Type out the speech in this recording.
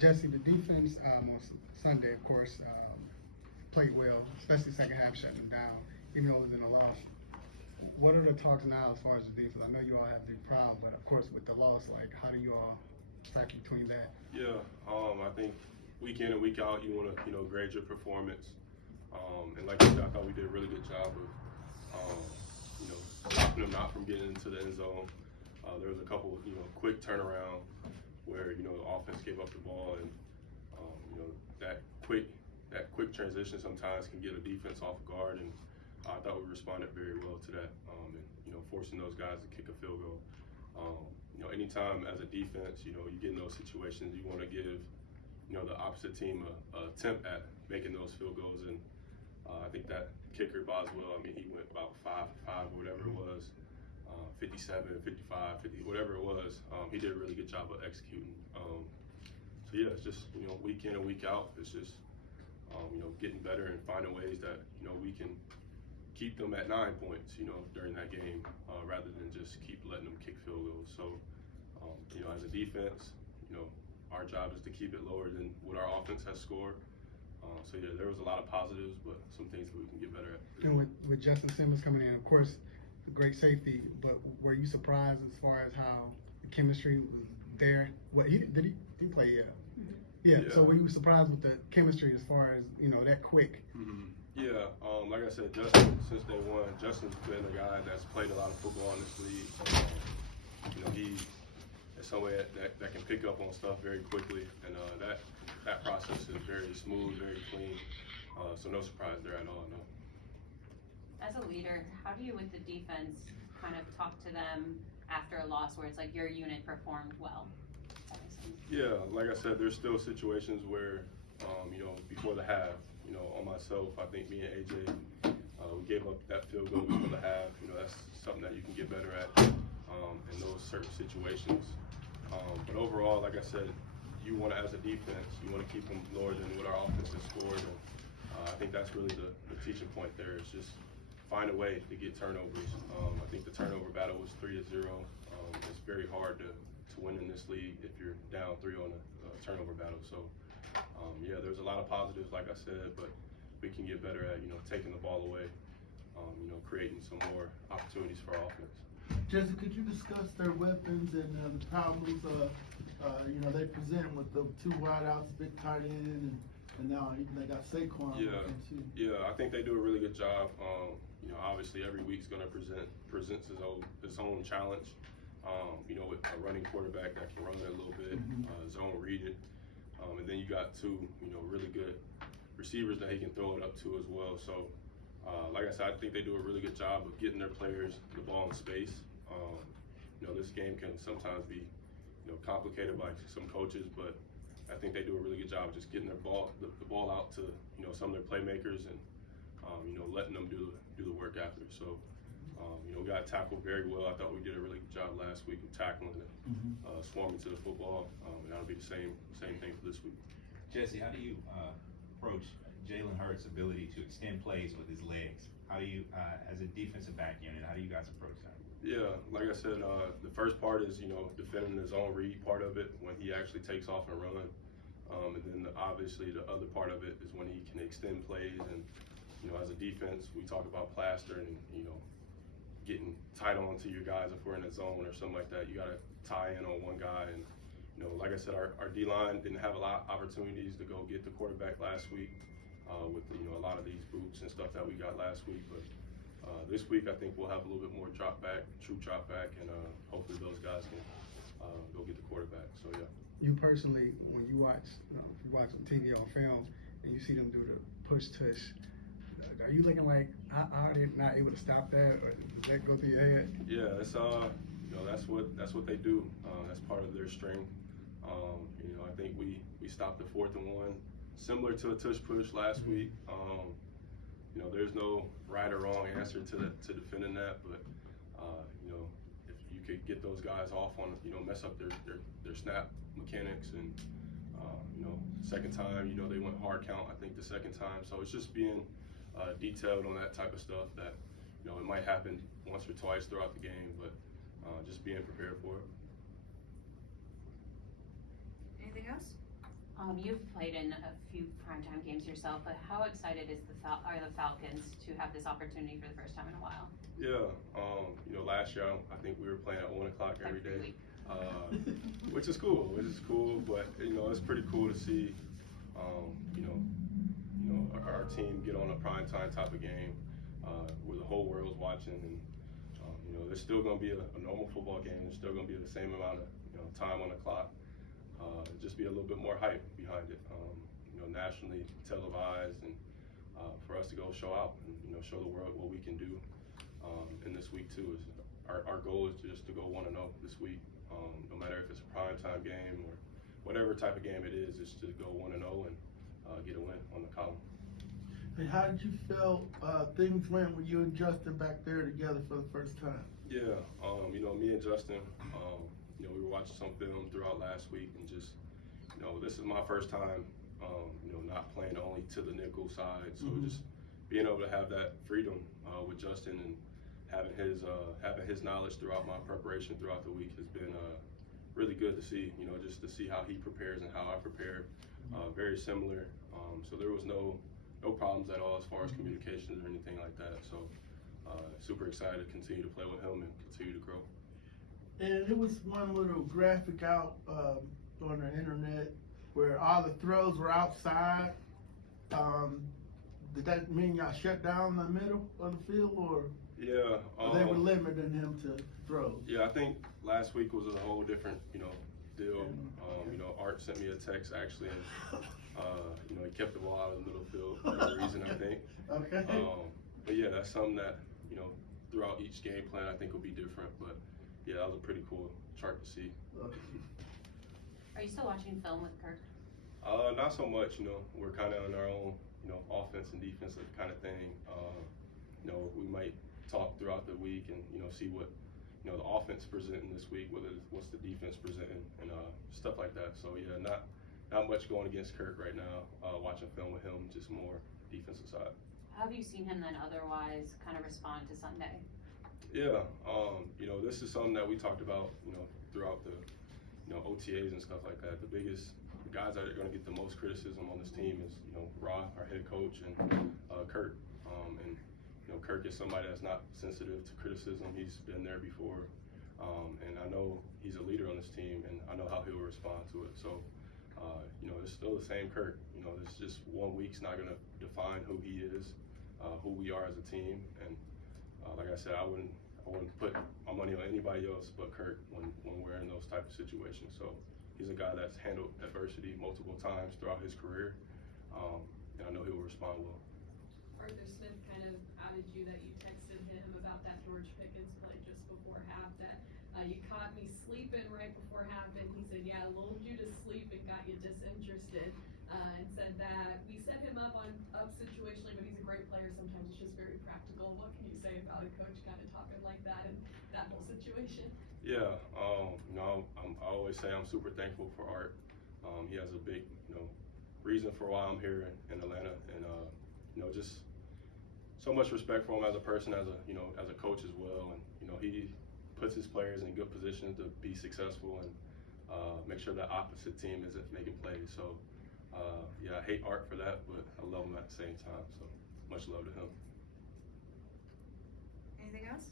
Jesse, the defense on Sunday, of course, played well, especially second half shutting them down, even though it was in a loss. What are the talks now as far as the defense? I know you all have to be proud, but of course with the loss, like how do you all factor between that? Yeah, I think week in and week out, you want to grade your performance, and like you said, I thought we did a really good job of stopping them not from getting into the end zone. There was a couple quick turnaround where the offense gave up the ball, and that quick transition sometimes can get a defense off guard, and I thought we responded very well to that, and forcing those guys to kick a field goal. Anytime as a defense, you get in those situations, you want to give the opposite team a attempt at making those field goals, and I think that kicker Boswell, I mean, he went about 5 or whatever it was, 57, 55, 50, whatever it was. He did a really good job of executing. So yeah, it's just week in and week out, it's just getting better and finding ways that we can keep them at 9 points during that game, rather than just keep letting them kick field goals. So as a defense, our job is to keep it lower than what our offense has scored. So yeah, there was a lot of positives, but some things that we can get better at. And with Justin Simmons coming in, of course, great safety, but were you surprised as far as how the chemistry was there? What he play? Yeah. Yeah. So were you surprised with the chemistry as far as that quick? Mm-hmm. Yeah. Like I said, Justin, since day one, Justin's been a guy that's played a lot of football in this league. He is somebody that can pick up on stuff very quickly, and that process is very smooth, very clean. So no surprise there at all. No. As a leader, how do you, with the defense, kind of talk to them after a loss where it's like your unit performed well? Yeah, like I said, there's still situations where, before the half, on myself, I think me and AJ, we gave up that field goal before the half. That's something that you can get better at in those certain situations. But overall, like I said, you want to, as a defense, you want to keep them lower than what our offense has scored. And I think that's really the teaching point there, is just find a way to get turnovers. I think the turnover battle was 3-0. It's very hard to win in this league if you're down 3 on a turnover battle. So yeah, there's a lot of positives, like I said, but we can get better at taking the ball away, creating some more opportunities for our offense. Jesse, could you discuss their weapons and the power moves? They present with the 2 wideouts, big tight end, and now they got Saquon. Yeah, I think they do a really good job. Obviously every week's going to presents its own challenge. With a running quarterback that can run it a little bit, zone read it, and then you got 2, really good receivers that he can throw it up to as well. So, like I said, I think they do a really good job of getting their players the ball in space. This game can sometimes be, complicated by some coaches, but I think they do a really good job of just getting the ball out to, some of their playmakers and, letting them do the work after. So, we got tackled very well. I thought we did a really good job last week of tackling and swarming to the football, and that'll be the same thing for this week. Jesse, how do you approach Jalen Hurts' ability to extend plays with his legs? How do you, as a defensive back unit, how do you guys approach that? Yeah, like I said, the first part is, defending his own read part of it when he actually takes off and run. And then obviously the other part of it is when he can extend plays. And, as a defense, we talk about plaster and, getting tight on to your guys if we're in a zone or something like that. You got to tie in on one guy. And, like I said, our D-line didn't have a lot of opportunities to go get the quarterback last week with, a lot of these boots and stuff that we got last week. But this week, I think we'll have a little bit more true drop back, and hopefully those guys can go get the quarterback. So, yeah. You personally, when you watch TV on film and you see them do the push tush, are you looking like, how are they not able to stop that, or does that go through your head? Yeah, it's that's what they do. That's part of their strength. I think we stopped the 4th and 1, similar to a tush push last week. There's no right or wrong answer to defending that, but if you could get those guys off on, mess up their snap mechanics, and second time, they went hard count, I think, the second time. So it's just being detailed on that type of stuff that it might happen once or twice throughout the game, but just being prepared for it. Anything else? You've played in a few primetime games yourself, but how excited are the Falcons to have this opportunity for the first time in a while? Yeah, last year I think we were playing at 1 o'clock every day, which is cool. But it's pretty cool to see, our team get on a primetime type of game where the whole world's watching, and there's still going to be a normal football game. There's still going to be the same amount of time on the clock. Just be a little bit more hype behind it, nationally televised, and for us to go show out and show the world what we can do. And this week too is our goal is just to go 1-0 this week. No matter if it's a primetime game or whatever type of game it is to go 1-0 and get a win on the column. And how did you feel things went when you and Justin back there together for the first time? Yeah, me and Justin, we were watching some film throughout last week, and just, this is my first time, not playing only to the nickel side. So just being able to have that freedom with Justin and having his knowledge throughout my preparation throughout the week has been really good to see. Just to see how he prepares and how I prepare, very similar. So there was no problems at all as far as communications or anything like that. So super excited to continue to play with him and continue to grow. And it was one little graphic out on the internet where all the throws were outside. Did that mean y'all shut down the middle of the field, or yeah, they were limiting him to throws? Yeah, I think last week was a whole different, deal. Art sent me a text actually, and he kept the ball out of the middle field for no reason, I think. Okay. But yeah, that's something that throughout each game plan I think will be different. But yeah, that was a pretty cool chart to see. Are you still watching film with Kirk? Not so much. We're kind of on our own, offense and defensive kind of thing. We might talk throughout the week and see what the offense presenting this week, what's the defense presenting, and stuff like that. So yeah, not much going against Kirk right now. Watching film with him, just more defensive side. How have you seen him then otherwise kind of respond to Sunday? Yeah, this is something that we talked about, throughout the, OTAs and stuff like that. The guys that are going to get the most criticism on this team is, Ra, our head coach, and Kirk. And Kirk is somebody that's not sensitive to criticism. He's been there before, and I know he's a leader on this team, and I know how he will respond to it. So, it's still the same Kirk. It's just 1 week's not going to define who he is, who we are as a team, and like I said, I wouldn't put my money on anybody else but Kirk when we're in those type of situations. So he's a guy that's handled adversity multiple times throughout his career, and I know he will respond well. Arthur Smith kind of outed you that you texted him about that George Pickens play just before half, that you caught me sleeping right before half, and he said, yeah, I lulled you to sleep and got you disinterested, and said that we set him up situationally, but he's a great player. Sometimes it's just very practical. What can you say about a coach kind of talking like that in that whole situation? Yeah, I always say I'm super thankful for Art. He has a big, reason for why I'm here in Atlanta, and just so much respect for him as a person, as a coach as well, and he puts his players in good positions to be successful and make sure that opposite team isn't making plays. So yeah, I hate Art for that, but I love him at the same time. So much love to him. Anything else?